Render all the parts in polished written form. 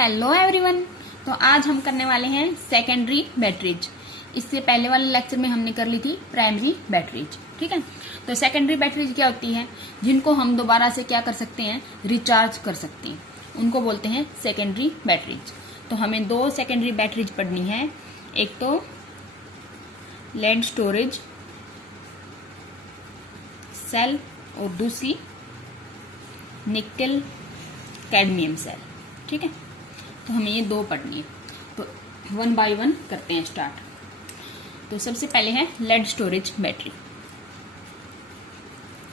Hello everyone. तो आज हम करने वाले हैं सेकेंडरी बैटरीज। इससे पहले वाले लेक्चर में हमने कर ली थी प्राइमरी बैटरीज। ठीक है, तो सेकेंडरी बैटरीज क्या होती है, जिनको हम दोबारा से क्या कर सकते हैं, रिचार्ज कर सकते हैं, उनको बोलते हैं सेकेंडरी बैटरीज। तो हमें दो सेकेंडरी बैटरीज पढ़नी है, एक तो लेड स्टोरेज सेल और दूसरी निकल कैडमियम सेल। ठीक है, तो हमें ये दो पढ़नी है। तो वन बाय वन करते हैं स्टार्ट। तो सबसे पहले है lead storage battery,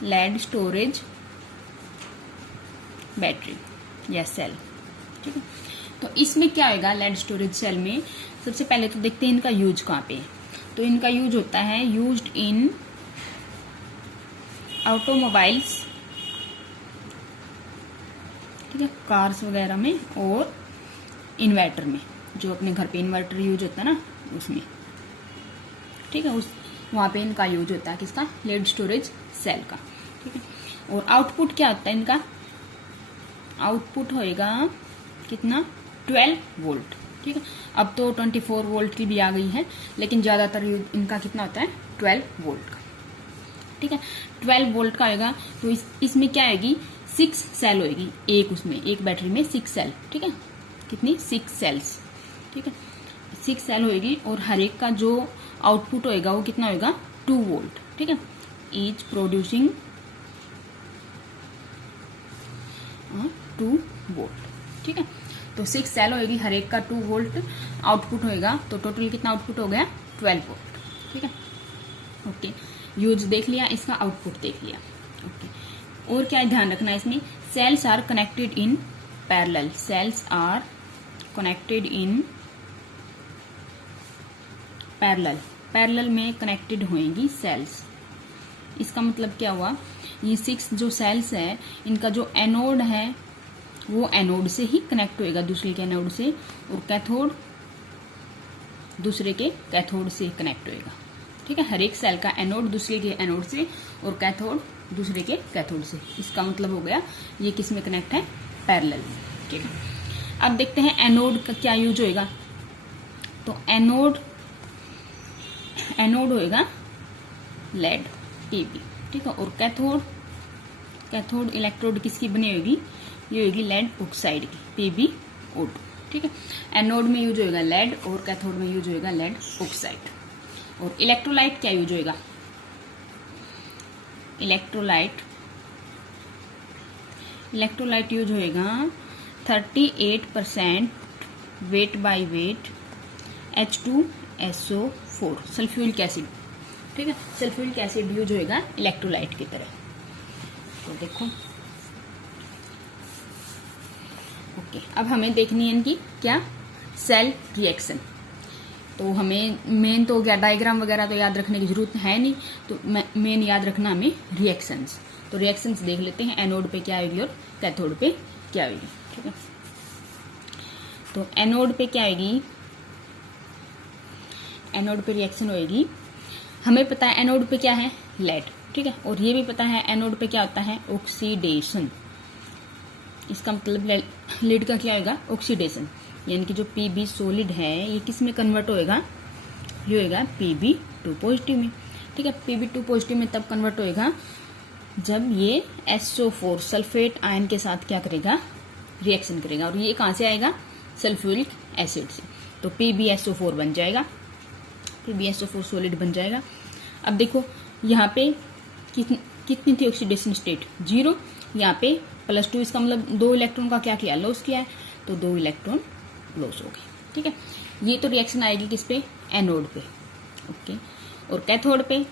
lead storage battery या सेल। ठीक है, तो इसमें क्या होगा, लेड स्टोरेज सेल में सबसे पहले तो देखते हैं इनका यूज कहाँ पे है। तो इनका यूज होता है यूज्ड इन ऑटोमोबाइल्स, ठीक है, कार्स वगैरह में और इन्वर्टर में, जो अपने घर पे इन्वर्टर यूज होता है ना उसमें। ठीक है, उस वहाँ पे इनका यूज होता है, किसका, लेड स्टोरेज सेल का। ठीक है, और आउटपुट क्या होता है इनका, आउटपुट होएगा कितना, 12 वोल्ट। ठीक है, अब तो 24 वोल्ट की भी आ गई है, लेकिन ज्यादातर इनका कितना होता है, 12 वोल्ट का। ठीक है, 12 वोल्ट का आएगा। तो इसमें क्या आएगी, 6 सेल होगी, एक उसमें एक बैटरी में 6 सेल। ठीक है, कितनी, 6 सेल्स। ठीक है, 6 सेल होगी और हर एक का जो आउटपुट होएगा वो कितना होएगा, 2 वोल्ट। ठीक है, ईच प्रोड्यूसिंग 2 वोल्ट। ठीक है, तो 6 सेल होगी, हर एक का 2 वोल्ट आउटपुट होएगा, तो टोटल कितना आउटपुट हो गया, 12 वोल्ट। ठीक है, ओके, यूज देख लिया, इसका आउटपुट देख लिया। ओके, और क्या ध्यान रखना है इसमें, cells are connected in parallel, cells are connected in parallel, parallel में कनेक्टेड होंगी सेल्स। इसका मतलब क्या हुआ, ये 6 जो सेल्स है, इनका जो एनोड है वो एनोड से ही कनेक्ट होएगा, दूसरे के एनोड से, और कैथोड दूसरे के कैथोड से कनेक्ट होएगा। ठीक है, हर एक सेल का एनोड दूसरे के एनोड से और कैथोड दूसरे के कैथोड से। इसका मतलब हो गया ये किस में कनेक्ट है, पैरेलल में। ठीक है, अब देखते हैं एनोड का क्या यूज होएगा। तो एनोड होएगा लेड पीबी। ठीक है, और कैथोड, कैथोड इलेक्ट्रोड किसकी बनी होगी, ये होगी लेड ऑक्साइड की, PbO2। ठीक है, एनोड में यूज होएगा लेड और कैथोड में यूज होएगा लेड ऑक्साइड। और इलेक्ट्रोलाइट क्या यूज होएगा, इलेक्ट्रोलाइट यूज होएगा 38% weight by weight H2SO4 sulphuric acid. ठीक है, सल्फ्यूरिक एसिड यूज होएगा इलेक्ट्रोलाइट की तरह। तो देखो, ओके, अब हमें देखनी है इनकी क्या, सेल रिएक्शन। तो हमें मेन तो क्या, डायग्राम वगैरह तो याद रखने की जरूरत है नहीं, तो मेन याद रखना हमें रिएक्शंस। तो रिएक्शंस देख लेते हैं, एनोड पे क्या होगी और कैथोड पे क्या होगी। ठीक है, तो एनोड पे क्या होगी, एनोड पे रिएक्शन होगी, हमें पता है एनोड पे क्या है, लेड। ठीक है, और ये भी पता है एनोड पे क्या होता है, ऑक्सीडेशन। इसका मतलब लेड का क्या होगा, ऑक्सीडेशन, यानी कि जो Pb सॉलिड है ये किस में कन्वर्ट होएगा, ये होएगा Pb2 पॉजिटिव में। ठीक है, Pb2 पॉजिटिव में तब कन्वर्ट होएगा जब ये SO4 सल्फेट आयन के साथ क्या करेगा, रिएक्शन करेगा, और ये कहाँ से आएगा, सल्फ्यूरिक एसिड से। तो PbSO4 बन जाएगा, PbSO4 सॉलिड बन जाएगा। अब देखो यहाँ पे कितनी थी ऑक्सीडेशन स्टेट, 0, यहाँ पे +2, इसका मतलब 2 इलेक्ट्रॉन का क्या किया, लॉस किया है, तो 2 इलेक्ट्रॉन लॉस हो गए। ठीक है, ये तो रिएक्शन आएगी किस पे, एनोड पे। ओके, और कैथोड पे,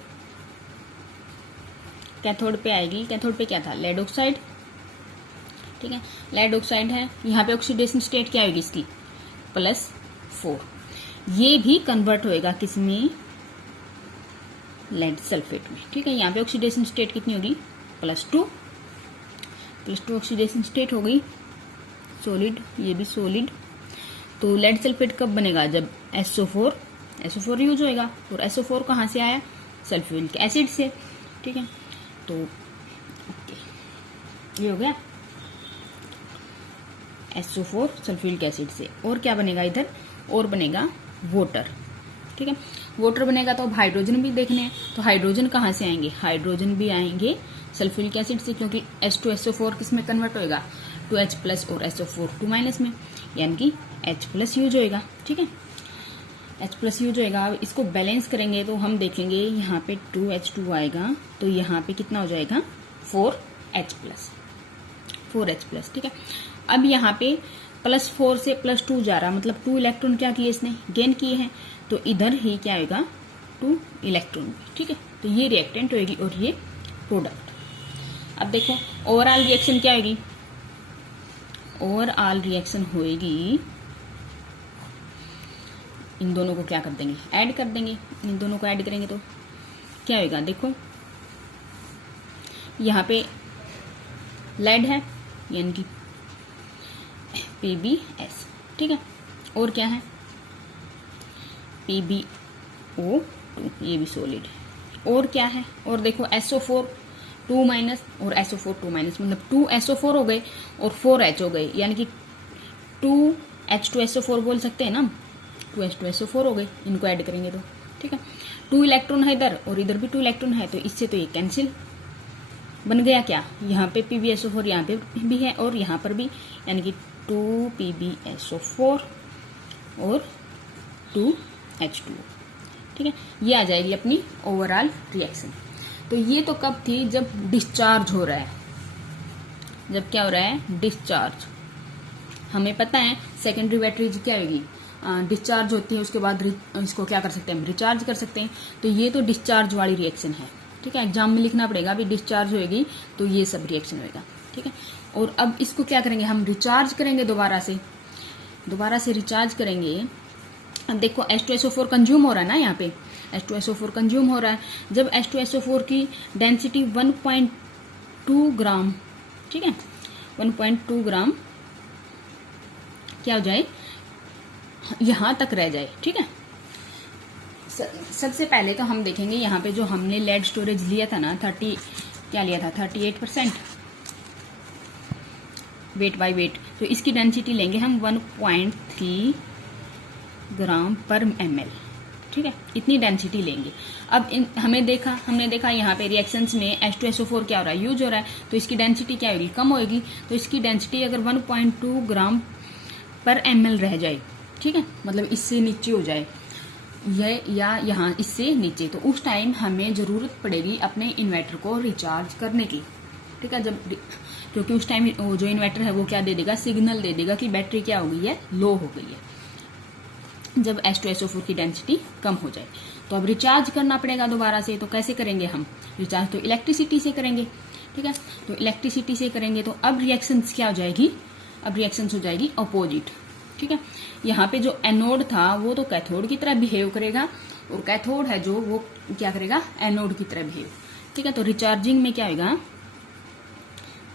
कैथोड पे आएगी, कैथोड पे क्या था, लेड ऑक्साइड। ठीक है, लेड ऑक्साइड है, यहाँ पे ऑक्सीडेशन स्टेट क्या होगी इसकी, +4। ये भी कन्वर्ट होएगा किसमें, लेड सल्फेट में। ठीक है, यहाँ पे ऑक्सीडेशन स्टेट कितनी होगी, +2 ऑक्सीडेशन स्टेट हो गई, सॉलिड, ये भी सॉलिड। तो लेड सल्फेट कब बनेगा, जब SO4 यूज होएगा, और SO4 कहाँ से आया, सल्फ्यूरिक एसिड से। ठीक है, तो ओके, ये हो गया SO4 सल्फ्यूरिक एसिड से। और क्या बनेगा इधर, और बनेगा वाटर, ठीक है। वाटर बनेगा तो अब हाइड्रोजन भी देखने हैं, तो हाइड्रोजन कहाँ से आएंगे, हाइड्रोजन भी आएंगे सल्फ्यूरिक एसिड से, क्योंकि H2SO4 किस में कन्वर्ट होएगा, 2H+ और SO4 2- में, यानी कि H+ यूज होएगा, ठीक है। H+ यूज होएगा। अब इसको बैलेंस करेंगे तो हम देखेंगे यहाँ पे 2H2 आएगा, तो यहाँ पे कितना हो जाएगा 4H+, ठीक है। अब यहाँ पे +4 से +2 जा रहा, मतलब 2 इलेक्ट्रॉन क्या किए इसने, गेन किए हैं, तो इधर ही क्या आएगा 2 इलेक्ट्रॉन, ठीक है। तो ये रिएक्टेंट होगी और ये प्रोडक्ट। अब देखो ओवरऑल रिएक्शन क्या होगी, ओवरऑल रिएक्शन होएगी, इन दोनों को क्या कर देंगे, ऐड कर देंगे। इन दोनों को ऐड करेंगे तो क्या होएगा, देखो यहाँ पे लेड है यानी कि PbS, ठीक है। और क्या है PbO2, ये भी सॉलिड है। और क्या है, और देखो SO4 2- और SO4 2-, मतलब 2 SO4 हो गए और 4H हो गए, यानी कि 2H2SO4 बोल सकते हैं ना, 2H2SO4 हो गए, इनको ऐड करेंगे तो, ठीक है। 2 इलेक्ट्रॉन है इधर और इधर भी 2 इलेक्ट्रॉन है, तो इससे तो ये कैंसिल बन गया क्या, यहाँ पे PbSO4 यहाँ पे भी है और यहाँ पर भी, यानी कि 2 PbSO4 और 2H2, ठीक है। ये आ जाएगी अपनी ओवरऑल रिएक्शन। तो ये तो कब थी, जब डिस्चार्ज हो रहा है, जब क्या हो रहा है, डिस्चार्ज। हमें पता है सेकेंडरी बैटरीज क्या होगी, डिस्चार्ज होती है, उसके बाद इसको क्या कर सकते हैं, हम रिचार्ज कर सकते हैं। तो ये तो डिस्चार्ज वाली रिएक्शन है, ठीक है। एग्जाम में लिखना पड़ेगा, अभी डिस्चार्ज होएगी तो ये सब रिएक्शन होएगा, ठीक है। और अब इसको क्या करेंगे, हम रिचार्ज करेंगे, दोबारा से रिचार्ज करेंगे। अब देखो H2SO4 कंज्यूम हो रहा है ना, यहाँ पे H2SO4 कंज्यूम हो रहा है। जब H2SO4 की डेंसिटी 1.2 ग्राम, ठीक है, 1.2 ग्राम क्या हो जाए, यहां तक रह जाए, ठीक है। सबसे पहले तो हम देखेंगे यहाँ पे जो हमने लेड स्टोरेज लिया था ना, 38% वेट बाय वेट, तो इसकी डेंसिटी लेंगे हम 1.3 ग्राम पर ml, ठीक है, इतनी डेंसिटी लेंगे। अब हमने देखा यहाँ पे रिएक्शंस में H2SO4 क्या हो रहा है, यूज हो रहा है, तो इसकी डेंसिटी क्या होगी, कम होगी। तो इसकी डेंसिटी अगर 1.2 ग्राम पर ml रह जाए, ठीक है, मतलब इससे नीचे हो जाए या यहाँ इससे नीचे, तो उस टाइम हमें जरूरत पड़ेगी अपने इन्वर्टर को रिचार्ज करने की, ठीक है। क्योंकि उस टाइम जो इन्वर्टर है वो क्या दे देगा, सिग्नल दे देगा कि बैटरी क्या हो गई है, लो हो गई है, जब H2SO4 की डेंसिटी कम हो जाए। तो अब रिचार्ज करना पड़ेगा दोबारा से, तो कैसे करेंगे हम रिचार्ज, तो इलेक्ट्रिसिटी से करेंगे, ठीक है। तो इलेक्ट्रिसिटी से करेंगे तो अब रिएक्शंस क्या हो जाएगी, अब रिएक्शंस हो जाएगी अपोजिट, ठीक है। यहाँ पे जो एनोड था वो तो कैथोड की तरह बिहेव करेगा, और कैथोड है जो वो क्या करेगा, एनोड की तरह बिहेव, ठीक है। तो रिचार्जिंग में क्या होगा,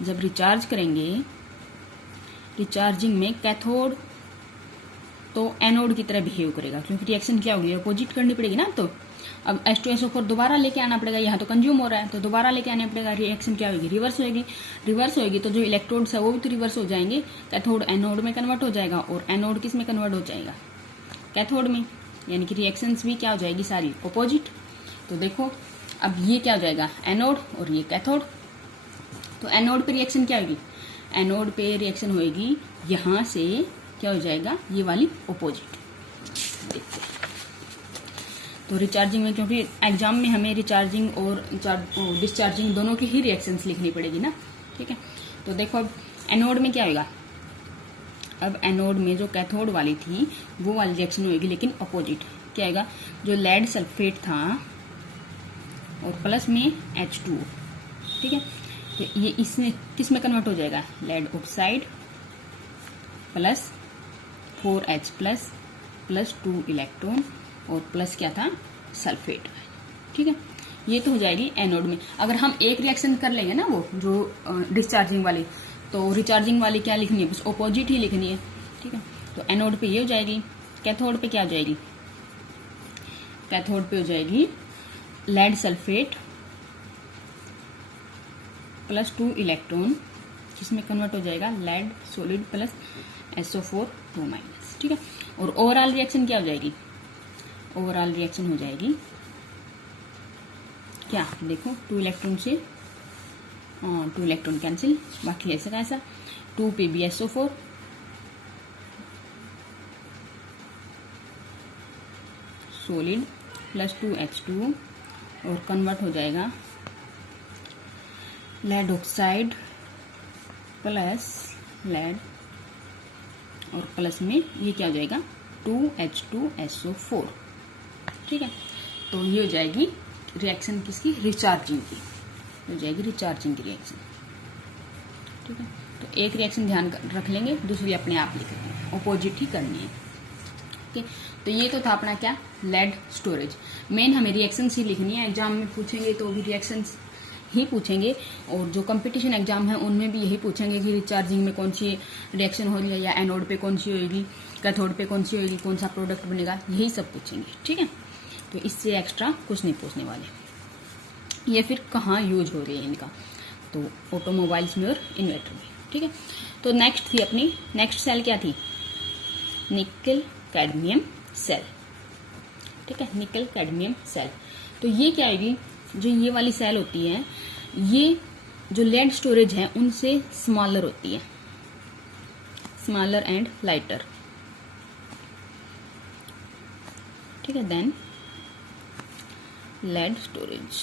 जब रिचार्ज करेंगे, रिचार्जिंग में कैथोड तो एनोड की तरह बिहेव करेगा, क्योंकि रिएक्शन क्या होगी, अपोजिट करनी पड़ेगी ना। तो अब H2SO4 दोबारा लेके आना पड़ेगा, यहाँ तो कंज्यूम हो रहा है, तो दोबारा लेके आना पड़ेगा, रिएक्शन क्या होगी, रिवर्स होगी। तो जो इलेक्ट्रोड्स है वो भी तो रिवर्स हो जाएंगे, कैथोड एनोड में कन्वर्ट हो जाएगा और एनोड किस में कन्वर्ट हो जाएगा, कैथोड में, यानी कि रिएक्शंस भी क्या हो जाएगी, सारी अपोजिट। तो देखो अब ये क्या हो जाएगा, एनोड और ये कैथोड। तो एनोड पे रिएक्शन क्या होगी, एनोड पे रिएक्शन होएगी यहाँ से क्या हो जाएगा, ये वाली अपोजिट। देखते हैं तो रिचार्जिंग में, क्योंकि एग्जाम में हमें रिचार्जिंग और डिस्चार्जिंग दोनों की ही रिएक्शंस लिखनी पड़ेगी ना, ठीक है। तो देखो अब एनोड में क्या होगा, अब एनोड में जो कैथोड वाली थी वो वाली रिएक्शन होगी, लेकिन अपोजिट क्या आएगा, जो लेड सल्फेट था और प्लस में H2, ठीक है। तो ये इसमें किस में कन्वर्ट हो जाएगा, lead oxide plus 4H plus 2 electron और प्लस क्या था, सल्फेट, ठीक है। ये तो हो जाएगी एनोड में। अगर हम एक रिएक्शन कर लेंगे ना, वो जो डिस्चार्जिंग वाली, तो रिचार्जिंग वाली क्या लिखनी है, बस ऑपोजिट ही लिखनी है, ठीक है। तो एनोड पे ये हो जाएगी, कैथोड पे क्या हो जाएगी, कैथोड पे हो जाएगी लेड सल्फेट प्लस 2 इलेक्ट्रॉन, जिसमें कन्वर्ट हो जाएगा lead solid plus SO4 2 minus, ठीक है। और ओवरऑल रिएक्शन क्या हो जाएगी, ओवरऑल रिएक्शन हो जाएगी क्या, देखो 2 इलेक्ट्रॉन से 2 इलेक्ट्रॉन कैंसिल, बाकी ऐसा कैसा 2 PbSO4 सॉलिड प्लस 2H2 और कन्वर्ट हो जाएगा लेड ऑक्साइड प्लस लेड और प्लस में ये क्या हो जाएगा 2H2SO4, ठीक है। तो ये हो जाएगी रिएक्शन किसकी, रिचार्जिंग की हो जाएगी, रिचार्जिंग की रिएक्शन, ठीक है। तो एक रिएक्शन ध्यान रख लेंगे, दूसरी अपने आप लिख लेंगे, अपोजिट ही करनी है, ठीक। तो ये तो था अपना क्या, लेड स्टोरेज। मेन हमें रिएक्शंस ही लिखनी है, एग्जाम में पूछेंगे तो भी रिएक्शंस ही पूछेंगे, और जो कंपटीशन एग्जाम है उनमें भी यही पूछेंगे कि रिचार्जिंग में कौन सी रिएक्शन होगी, या एनोड पे कौन सी होगी, कैथोड पे कौन सी होगी, कौन सा प्रोडक्ट बनेगा, यही सब पूछेंगे, ठीक है। तो इससे एक्स्ट्रा कुछ नहीं पूछने वाले। ये फिर कहाँ यूज हो रही है इनका, तो ऑटोमोबाइल्स में और इन्वर्टर में, ठीक है। तो नेक्स्ट थी अपनी, नेक्स्ट सेल क्या थी, निकल कैडमियम सेल, ठीक है, निकल कैडमियम सेल। तो ये क्या आएगी, जो ये वाली सेल होती है ये जो लेड स्टोरेज है उनसे स्मॉलर होती है, स्मॉलर एंड लाइटर, ठीक है, देन लेड स्टोरेज,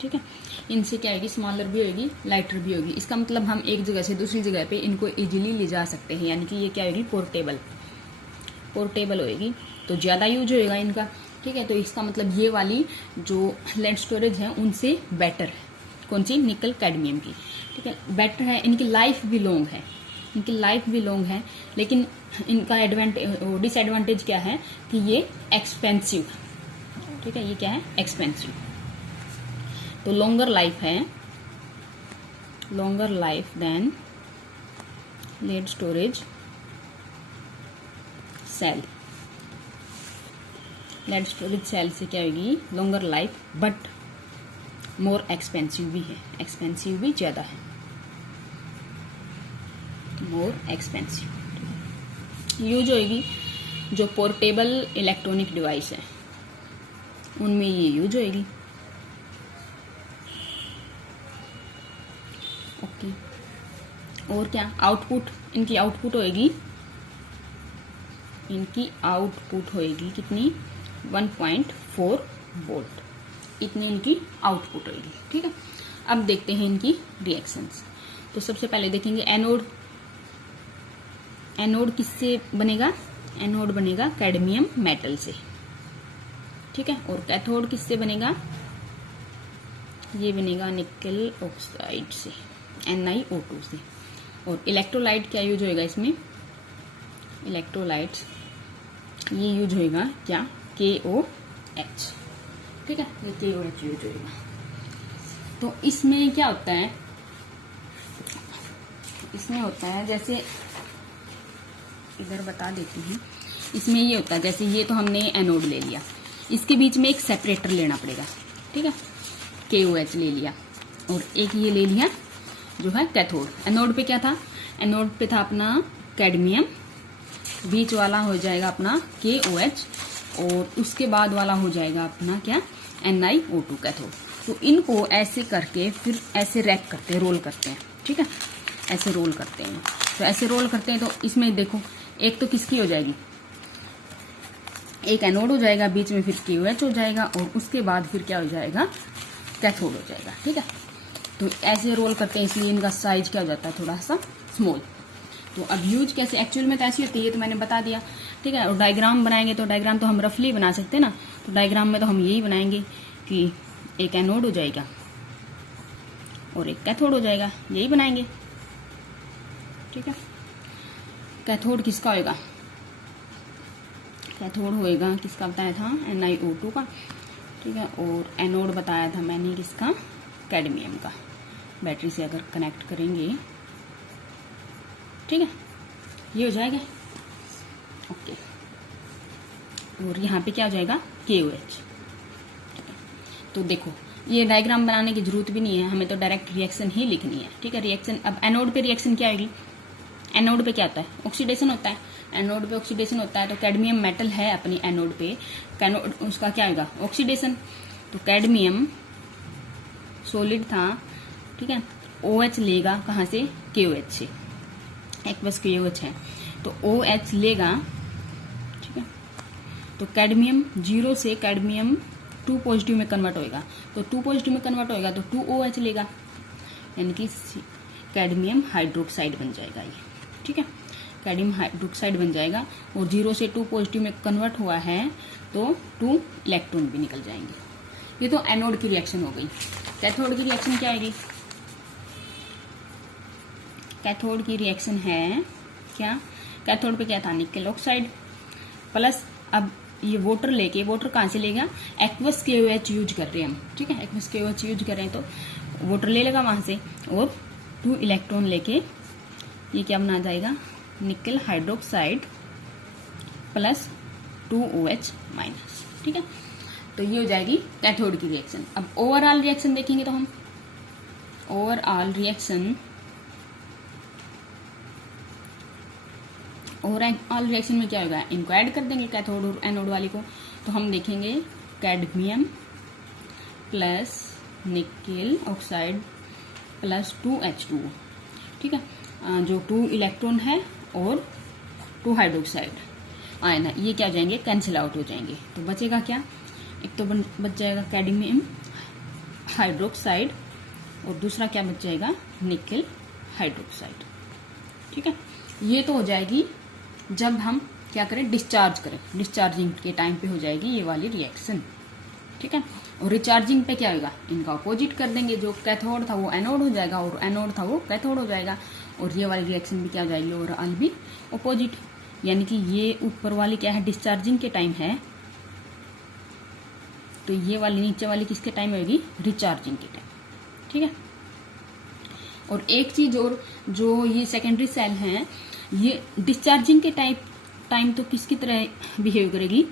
ठीक है। इनसे क्या आएगी, स्मॉलर भी होगी, लाइटर भी होगी। इसका मतलब हम एक जगह से दूसरी जगह पे इनको इजीली ले जा सकते हैं, यानी कि ये क्या होगी, पोर्टेबल, पोर्टेबल होएगी, तो ज़्यादा यूज होएगा इनका, ठीक है। तो इसका मतलब ये वाली जो लेड स्टोरेज है उनसे बेटर है, कौन सी, निकल कैडमियम की, ठीक है, बेटर है, इनकी लाइफ भी लॉन्ग है, इनकी लाइफ भी लॉन्ग है, लेकिन इनका डिसएडवांटेज क्या है कि ये एक्सपेंसिव है, ठीक है, ये क्या है, एक्सपेंसिव। तो लॉन्गर लाइफ है, longer life than lead storage cell. Lead storage cell से क्या होगी, longer life but more expensive भी है, एक्सपेंसिव भी ज्यादा है, मोर एक्सपेंसिव। यूज होगी जो पोर्टेबल इलेक्ट्रॉनिक डिवाइस है उनमें ये यूज होगी, ओके। और क्या, आउटपुट, इनकी आउटपुट होएगी, इनकी आउटपुट होएगी कितनी, 1.4 वोल्ट, इतनी इनकी आउटपुट होएगी, ठीक है। अब देखते हैं इनकी रिएक्शंस। तो सबसे पहले देखेंगे एनोड, एनोड किससे बनेगा, एनोड बनेगा कैडमियम मेटल से, ठीक है। और कैथोड किससे बनेगा, ये बनेगा निकल ऑक्साइड से, NiO2 से। और इलेक्ट्रोलाइट क्या यूज होएगा इसमें, इलेक्ट्रोलाइट्स ये यूज होएगा क्या, KOH, ठीक है, ये KOH यूज होएगा। तो इसमें क्या होता है, इसमें होता है जैसे इधर बता देती हूँ, इसमें ये होता है जैसे ये तो हमने एनोड ले लिया, इसके बीच में एक सेपरेटर लेना पड़ेगा, ठीक है, KOH ले लिया, और एक ये ले लिया जो है कैथोड। एनोड पे क्या था, एनोड पे था अपना कैडमियम, बीच वाला हो जाएगा अपना KOH, और उसके बाद वाला हो जाएगा अपना क्या, NiO2 कैथोड। तो इनको ऐसे करके फिर ऐसे रैक करते हैं, रोल करते हैं, ठीक है, ऐसे रोल करते हैं। तो ऐसे रोल करते हैं तो इसमें देखो एक तो किसकी हो जाएगी, एक एनोड हो जाएगा, बीच में फिर KOH हो जाएगा, और उसके बाद फिर क्या हो जाएगा, कैथोड हो जाएगा, ठीक है। तो ऐसे रोल करते हैं, इसलिए इनका साइज क्या हो जाता है, थोड़ा सा स्मॉल। तो अब यूज कैसे, एक्चुअल में तो ऐसी होती है, तो मैंने बता दिया, ठीक है। और डायग्राम बनाएंगे तो डायग्राम तो हम रफली बना सकते हैं ना, तो डायग्राम में तो हम यही बनाएंगे कि एक एनोड हो जाएगा और एक कैथोड हो जाएगा, यही बनाएंगे, ठीक है। कैथोड किसका होएगा, कैथोड होएगा किसका बताया था, NiO2 का, ठीक है। और एनोड बताया था मैंने किसका, कैडमियम का, बैटरी से अगर कनेक्ट करेंगे, ठीक है, ये हो जाएगा, ओके। और यहाँ पे क्या हो जाएगा, KOH, ठीक है। तो देखो ये डायग्राम बनाने की जरूरत भी नहीं है, हमें तो डायरेक्ट रिएक्शन ही लिखनी है, ठीक है। रिएक्शन, अब एनोड पे रिएक्शन क्या आएगी, एनोड पे क्या होता है, ऑक्सीडेशन होता है, एनोड पे ऑक्सीडेशन होता है। तो कैडमियम मेटल है अपनी एनोड पे, कैनोड उसका क्या आएगा, ऑक्सीडेशन। तो कैडमियम सॉलिड था, ठीक है, OH लेगा कहाँ से, KOH से, एक्वस KOH है तो OH लेगा, ठीक है। तो कैडमियम 0 से कैडमियम 2 पॉजिटिव में कन्वर्ट होएगा, तो 2 पॉजिटिव में कन्वर्ट होएगा तो 2OH लेगा, यानी कि कैडमियम हाइड्रोक्साइड बन जाएगा ये, ठीक है। कैडमियम हाइड्रोक्साइड बन जाएगा और 0 से 2 पॉजिटिव में कन्वर्ट हुआ है तो 2 इलेक्ट्रॉन भी निकल जाएंगे। ये तो एनोड की रिएक्शन हो गई। कैथोड की रिएक्शन क्या आएगी, कैथोड की रिएक्शन है क्या, कैथोड पे क्या था, निकल ऑक्साइड प्लस, अब ये वाटर लेके, वाटर कहाँ से लेगा, एक्वस KOH यूज कर रहे हैं हम, ठीक है, एक्वस KOH यूज कर रहे हैं तो वाटर ले लेगा वहां से और 2 इलेक्ट्रॉन लेके ये क्या बना जाएगा, निकल हाइड्रोक्साइड प्लस 2OH माइनस, ठीक है। तो ये हो जाएगी कैथोड की रिएक्शन। अब ओवरऑल रिएक्शन देखेंगे तो हम ओवरऑल रिएक्शन में क्या होगा, इनको ऐड कर देंगे कैथोड और एनोड वाली को, तो हम देखेंगे cadmium plus nickel oxide plus 2H2, ठीक है, जो 2 इलेक्ट्रॉन है और 2 हाइड्रोक्साइड आयन है, ये क्या हो जाएंगे, कैंसिल आउट हो जाएंगे। तो बचेगा क्या, एक तो बच जाएगा कैडमियम हाइड्रोक्साइड और दूसरा क्या बच जाएगा, निकेल हाइड्रोक्साइड, ठीक है। ये तो हो जाएगी जब हम क्या करें, डिस्चार्ज करें, डिस्चार्जिंग के टाइम पे हो जाएगी ये वाली रिएक्शन, ठीक है। और रिचार्जिंग पे क्या होगा, इनका अपोजिट कर देंगे, जो कैथोड था वो एनोड हो जाएगा और एनोड था वो कैथोड हो जाएगा, और ये वाली रिएक्शन भी क्या हो जाएगी, और ऑल भी अपोजिट, यानी कि ये ऊपर वाली क्या है, डिस्चार्जिंग के टाइम है, तो ये वाली नीचे वाली किसके टाइम होगी, रिचार्जिंग के टाइम, ठीक है। और एक चीज और, जो ये सेकेंडरी सेल है ये डिस्चार्जिंग के टाइम तो किसकी तरह बिहेव करेगी,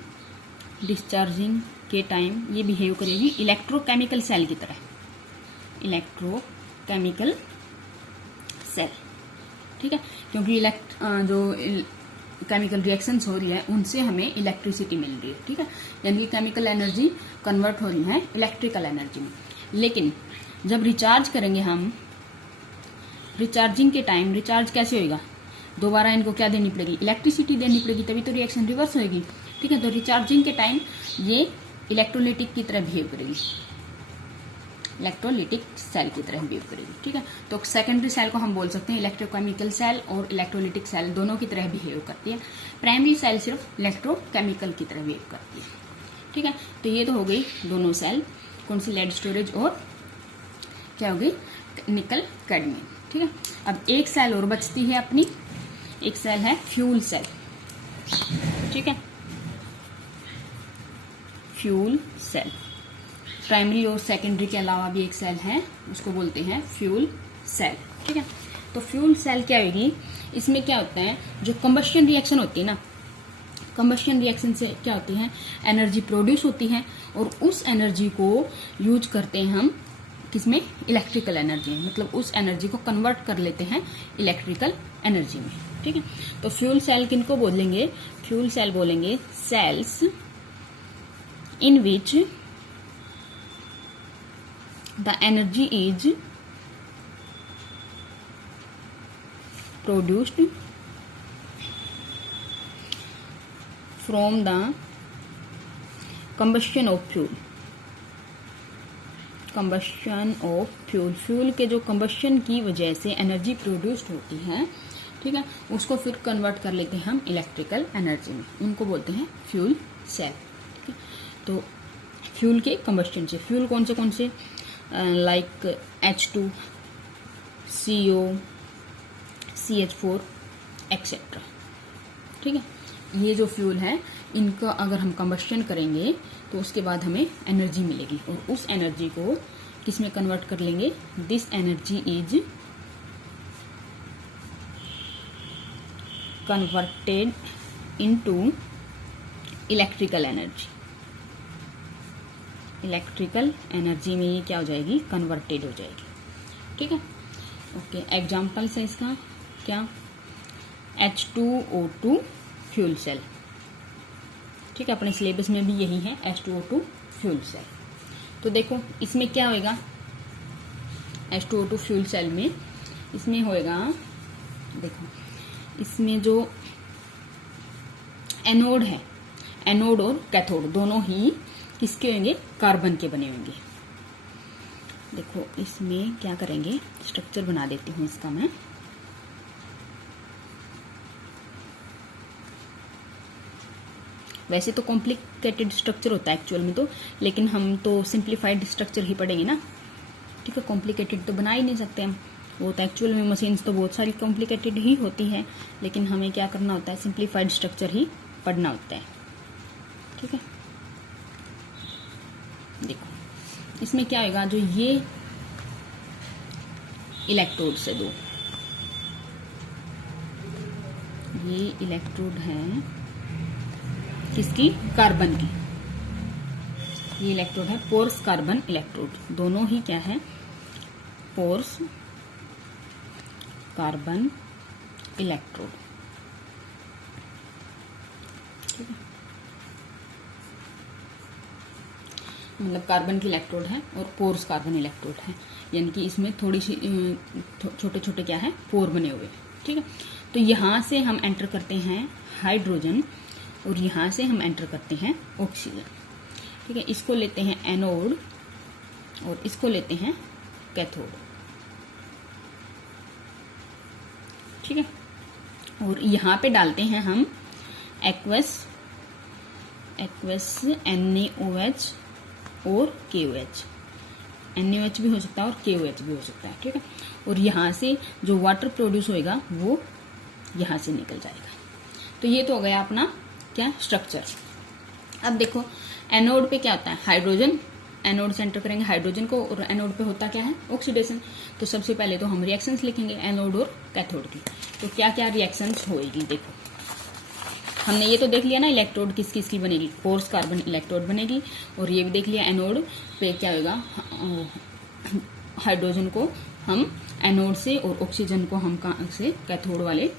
डिस्चार्जिंग के टाइम ये बिहेव करेगी इलेक्ट्रोकेमिकल सेल की तरह, इलेक्ट्रोकेमिकल सेल, ठीक है, क्योंकि जो केमिकल रिएक्शंस हो रही है उनसे हमें इलेक्ट्रिसिटी मिल रही है, ठीक है, यानी कि केमिकल एनर्जी कन्वर्ट हो रही है इलेक्ट्रिकल एनर्जी में। लेकिन जब रिचार्ज करेंगे हम, रिचार्जिंग के टाइम रिचार्ज कैसे होएगा, दोबारा इनको क्या देनी पड़ेगी, इलेक्ट्रिसिटी देनी पड़ेगी, तभी तो रिएक्शन रिवर्स होगी, ठीक है। तो रिचार्जिंग के टाइम ये इलेक्ट्रोलिटिक की तरह बिहेव करेगी, इलेक्ट्रोलिटिक सेल की तरह बिहेव करेगी, ठीक है। तो सेकेंडरी सेल को हम बोल सकते हैं इलेक्ट्रोकेमिकल सेल और इलेक्ट्रोलिटिक सेल दोनों की तरह बिहेव करती है। प्राइमरी सेल सिर्फ इलेक्ट्रोकेमिकल की तरह बिहेव करती है, ठीक है। तो ये तो हो गई दोनों सेल, कौन सी, लेड स्टोरेज और क्या हो गई, निकल कैडमियम, ठीक है। अब एक सेल और बचती है अपनी, एक सेल है फ्यूल सेल, ठीक है, फ्यूल सेल। प्राइमरी और सेकेंडरी के अलावा भी एक सेल है, उसको बोलते हैं फ्यूल सेल, ठीक है। तो फ्यूल सेल क्या होगी, इसमें क्या होता है, जो कंबस्शन रिएक्शन होती है ना, कंबस्शन रिएक्शन से क्या होती है, एनर्जी प्रोड्यूस होती है और उस एनर्जी को यूज करते हैं हम किसमें, इलेक्ट्रिकल एनर्जी में, मतलब उस एनर्जी को कन्वर्ट कर लेते हैं इलेक्ट्रिकल एनर्जी में, ठीक है। तो फ्यूल सेल किनको बोलेंगे, फ्यूल सेल बोलेंगे cells in which the energy is produced from the combustion of fuel, combustion of fuel, fuel के जो कंबस्शन की वजह से एनर्जी प्रोड्यूस्ड होती है, ठीक है, उसको फिर कन्वर्ट कर लेते हैं हम इलेक्ट्रिकल एनर्जी में, उनको बोलते हैं फ्यूल सेल, ठीक है। तो फ्यूल के कंबस्शन से, फ्यूल कौन से like H2, CO, CH4 etcetera, ठीक है। ये जो फ्यूल है इनका अगर हम कंबस्शन करेंगे तो उसके बाद हमें एनर्जी मिलेगी और उस एनर्जी को किस में कन्वर्ट कर लेंगे, this energy is converted into electrical energy, electrical energy में ये क्या हो जाएगी, कन्वर्टेड हो जाएगी। ठीक है, ओके। एग्जाम्पल्स है इसका क्या, H2O2 फ्यूल सेल। ठीक है, अपने सिलेबस में भी यही है, H2O2 फ्यूल सेल। तो देखो इसमें क्या होएगा, H2O2 फ्यूल सेल में इसमें होएगा, देखो इसमें जो एनोड है, एनोड और कैथोड दोनों ही किसके होंगे, कार्बन के बने होंगे। देखो इसमें क्या करेंगे, स्ट्रक्चर बना देती हूँ इसका मैं। वैसे तो कॉम्प्लिकेटेड स्ट्रक्चर होता है एक्चुअल में तो, लेकिन हम तो सिंप्लीफाइड स्ट्रक्चर ही पढ़ेंगे ना। ठीक है, कॉम्प्लिकेटेड तो बना ही नहीं सकते हम, वो तो एक्चुअल में मशीन्स तो बहुत सारी कॉम्प्लिकेटेड ही होती है, लेकिन हमें क्या करना होता है, सिंप्लीफाइड स्ट्रक्चर ही पढ़ना होता है। ठीक है, देखो इसमें क्या होगा, जो ये इलेक्ट्रोड से दो, ये इलेक्ट्रोड है किसकी, कार्बन की। ये इलेक्ट्रोड है पोर्स कार्बन इलेक्ट्रोड, दोनों ही क्या है, पोर्स कार्बन इलेक्ट्रोड। ठीक है, मतलब कार्बन की इलेक्ट्रोड है और पोर्स कार्बन इलेक्ट्रोड है, यानी कि इसमें थोड़ी सी छोटे छोटे क्या है, पोर बने हुए। ठीक है, तो यहां से हम एंटर करते हैं हाइड्रोजन और यहां से हम एंटर करते हैं ऑक्सीजन। ठीक है, इसको लेते हैं एनोड और इसको लेते हैं कैथोड। ठीक है, और यहां पे डालते हैं हम एक्वस NaOH और KOH। NaOH भी हो सकता है और KOH भी हो सकता है। ठीक है, और यहां से जो वाटर प्रोड्यूस होएगा वो यहां से निकल जाएगा। तो ये तो हो गया अपना क्या, स्ट्रक्चर। अब देखो एनोड पे क्या होता है, हाइड्रोजन, एनोड से एंटर करेंगे हाइड्रोजन को, और एनोड पे होता क्या है, ऑक्सीडेशन। तो सबसे पहले तो हम रिएक्शंस लिखेंगे एनोड और कैथोड की। तो क्या क्या रिएक्शंस होएगी, देखो हमने ये तो देख लिया ना, इलेक्ट्रोड किस किस की बनेगी, पोर्स कार्बन इलेक्ट्रोड बनेगी, और ये भी देख लिया एनोड पे क्या होगा, हाइड्रोजन को हम एनोड से और ऑक्सीजन को हम से कैथोड वाले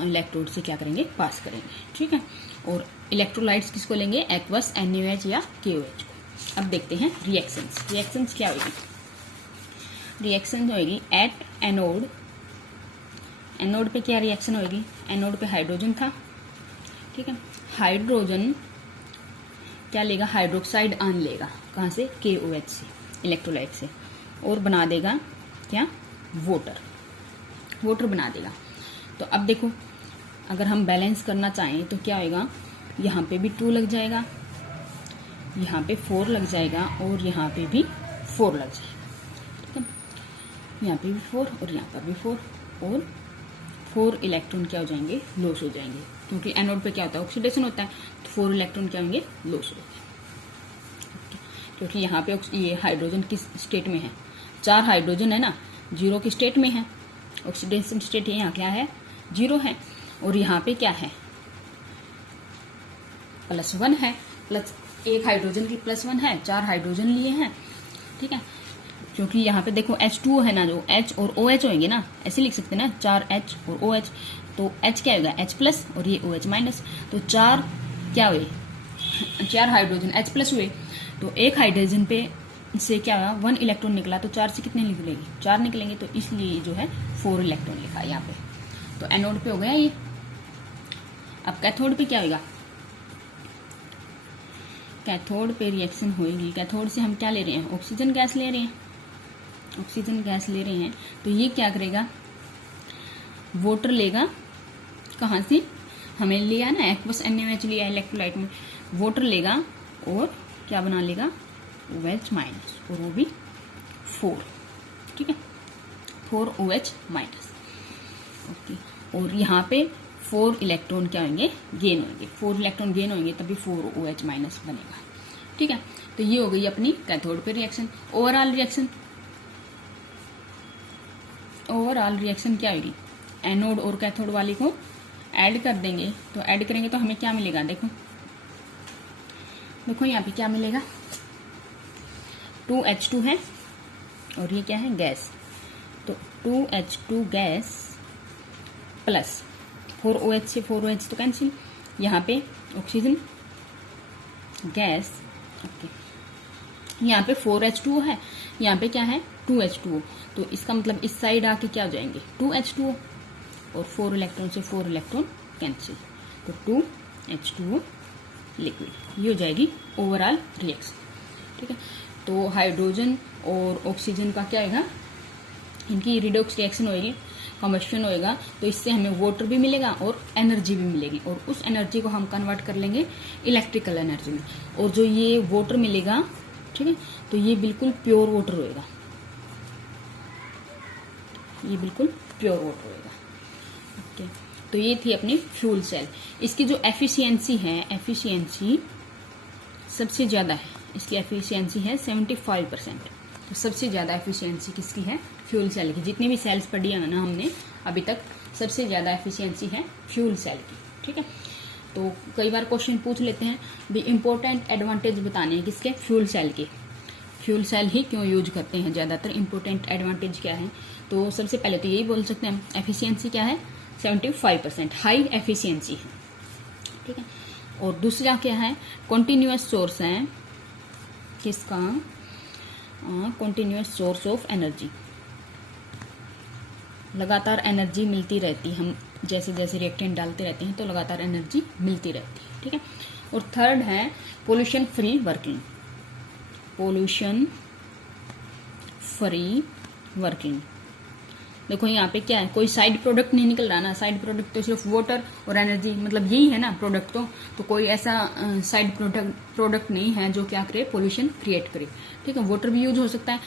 इलेक्ट्रोड से क्या करेंगे, पास करेंगे। ठीक है, और इलेक्ट्रोलाइट्स किसको लेंगे, एक्वस NaOH या KOH को। अब देखते हैं रिएक्शंस। रिएक्शंस क्या होगी, रिएक्शन होगी एट एनोड। एनोड पे क्या रिएक्शन होगी, एनोड पे हाइड्रोजन था। ठीक है, हाइड्रोजन क्या लेगा, हाइड्रोक्साइड आयन लेगा, कहाँ से, KOH से, इलेक्ट्रोलाइट से, और बना देगा क्या, वाटर बना देगा। तो अब देखो अगर हम बैलेंस करना चाहें तो क्या होएगा, यहाँ पे भी 2 लग जाएगा, यहाँ पे 4 लग जाएगा, और यहाँ पे भी 4 लग जाएगा। ठीक है, यहाँ पे भी 4 और यहाँ पर भी 4, और 4 इलेक्ट्रॉन क्या हो जाएंगे, लॉस हो जाएंगे, क्योंकि एनोड पे क्या होता है, ऑक्सीडेशन होता है। तो 4 इलेक्ट्रॉन क्या होंगे, लॉस हो जाएंगे, क्योंकि यहाँ पे ये हाइड्रोजन किस स्टेट में है, 4 हाइड्रोजन है ना, 0 की स्टेट में है, ऑक्सीडेशन स्टेट यहाँ क्या है, 0 है, और यहाँ पे क्या है, +1 है, प्लस एक हाइड्रोजन की +1 है, 4 हाइड्रोजन लिए हैं। ठीक है, क्योंकि यहाँ पे देखो H2O है ना, जो H और OH होंगे ना, ऐसे लिख सकते हैं ना, 4 H और OH। तो H क्या होगा, H+ और ये OH-, तो 4 क्या हुए, 4 हाइड्रोजन H+ हुए। तो एक हाइड्रोजन पे से क्या हुआ, 1 इलेक्ट्रॉन निकला, तो 4 से कितने निकलेगी, 4 निकलेंगे, तो इसलिए जो है 4 इलेक्ट्रॉन लिखा है यहाँ पे। तो एनोड पे हो गया ये। अब कैथोड पे क्या होगा, कैथोड पे रिएक्शन होगी। कैथोड से हम क्या ले रहे हैं, ऑक्सीजन गैस ले रहे हैं, ऑक्सीजन गैस ले रहे हैं। तो ये क्या करेगा, वाटर लेगा, कहाँ से, हमें लिया ना एक्वस NaOH लिया इलेक्ट्रोलाइट में, वाटर लेगा और क्या बना लेगा, OH-, और वो भी 4। ठीक है, 4 OH-। ओके, और यहाँ पे 4 इलेक्ट्रॉन क्या होंगे, गेन होंगे, 4 इलेक्ट्रॉन गेन होंगे, तभी 4 OH- बनेगा। ठीक है, तो ये हो गई अपनी कैथोड पे रिएक्शन। ओवरऑल रिएक्शन क्या होगी, एनोड और कैथोड वाली को ऐड कर देंगे। तो ऐड करेंगे तो हमें क्या मिलेगा, देखो यहाँ पे क्या मिलेगा, 2H2 है और ये क्या है, गैस। तो 2H2 गैस प्लस 4OH से 4OH तो कैंसिल, यहाँ पे ऑक्सीजन गैस, ओके। यहाँ पे 4H2O है, यहाँ पे क्या है 2H2O, तो इसका मतलब इस साइड आके क्या हो जाएंगे 2H2O और 4 इलेक्ट्रॉन से 4 इलेक्ट्रॉन कैंसिल, तो 2H2O लिक्विड। ये हो जाएगी ओवरऑल रिएक्शन, ठीक है। तो हाइड्रोजन और ऑक्सीजन का क्या आएगा, इनकी रिडॉक्स रिएक्शन होएगी, कम्बशन होएगा, तो इससे हमें वाटर भी मिलेगा और एनर्जी भी मिलेगी, और उस एनर्जी को हम कन्वर्ट कर लेंगे इलेक्ट्रिकल एनर्जी में। और जो ये वाटर मिलेगा, ठीक है, तो ये बिल्कुल प्योर वाटर होएगा, ये बिल्कुल प्योर वाटर होएगा, ओके। तो ये थी अपनी फ्यूल सेल। इसकी जो एफिशिएंसी है, एफिशिएंसी सबसे ज्यादा है, इसकी एफिशिएंसी है 75%। तो सबसे ज्यादा एफिशिएंसी किसकी है, फ्यूल सेल की। जितनी भी सेल्स पढ़ी है ना हमने अभी तक, सबसे ज्यादा एफिशिएंसी है फ्यूल सेल की, ठीक है। तो कई बार क्वेश्चन पूछ लेते हैं भी इम्पोर्टेंट एडवांटेज बताने हैं किसके, फ्यूल सेल के। फ्यूल सेल ही क्यों यूज करते हैं ज्यादातर, इम्पोर्टेंट एडवांटेज क्या है। तो सबसे पहले तो यही बोल सकते हैं हम, एफिशिएंसी क्या है 75%, हाई एफिशिएंसी है, ठीक है। और दूसरा क्या है, कॉन्टिन्यूअस सोर्स है किसका, कॉन्टिन्यूअस सोर्स ऑफ एनर्जी, लगातार एनर्जी मिलती रहती है, हम जैसे जैसे रिएक्टेंट डालते रहते हैं तो लगातार एनर्जी मिलती रहती है, ठीक है। और थर्ड है pollution free working, pollution free working. देखो यहाँ पे क्या है, कोई साइड प्रोडक्ट नहीं निकल रहा ना, साइड प्रोडक्ट तो सिर्फ वाटर और एनर्जी, मतलब यही है ना प्रोडक्ट। तो कोई ऐसा साइड प्रोडक्ट नहीं है जो क्या करे, पोल्यूशन क्रिएट करे, ठीक है। वाटर भी यूज हो सकता है,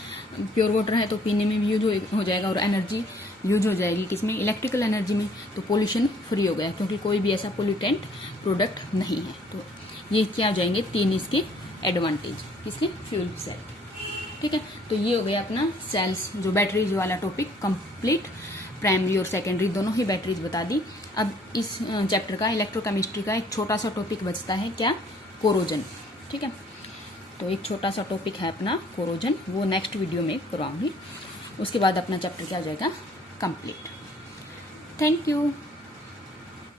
प्योर वाटर है तो पीने में भी यूज हो जाएगा, और एनर्जी यूज हो जाएगी किसमें, इलेक्ट्रिकल एनर्जी में। तो पोल्यूशन फ्री हो गया क्योंकि कोई भी ऐसा पोल्यूटेंट प्रोडक्ट नहीं है। तो ये क्या हो जाएंगे, 3 इसके एडवांटेज किसके, फ्यूल सेल, ठीक है। तो ये हो गया अपना सेल्स, जो बैटरीज वाला टॉपिक कंप्लीट। प्राइमरी और सेकेंडरी दोनों ही बैटरीज बता दी। अब इस चैप्टर का इलेक्ट्रोकेमिस्ट्री का एक छोटा सा टॉपिक बचता है, क्या, कोरोजन, ठीक है। तो एक छोटा सा टॉपिक है अपना कोरोजन, वो नेक्स्ट वीडियो में करवाऊंगी। उसके बाद अपना चैप्टर क्या हो जाएगा कंप्लीट। Thank you.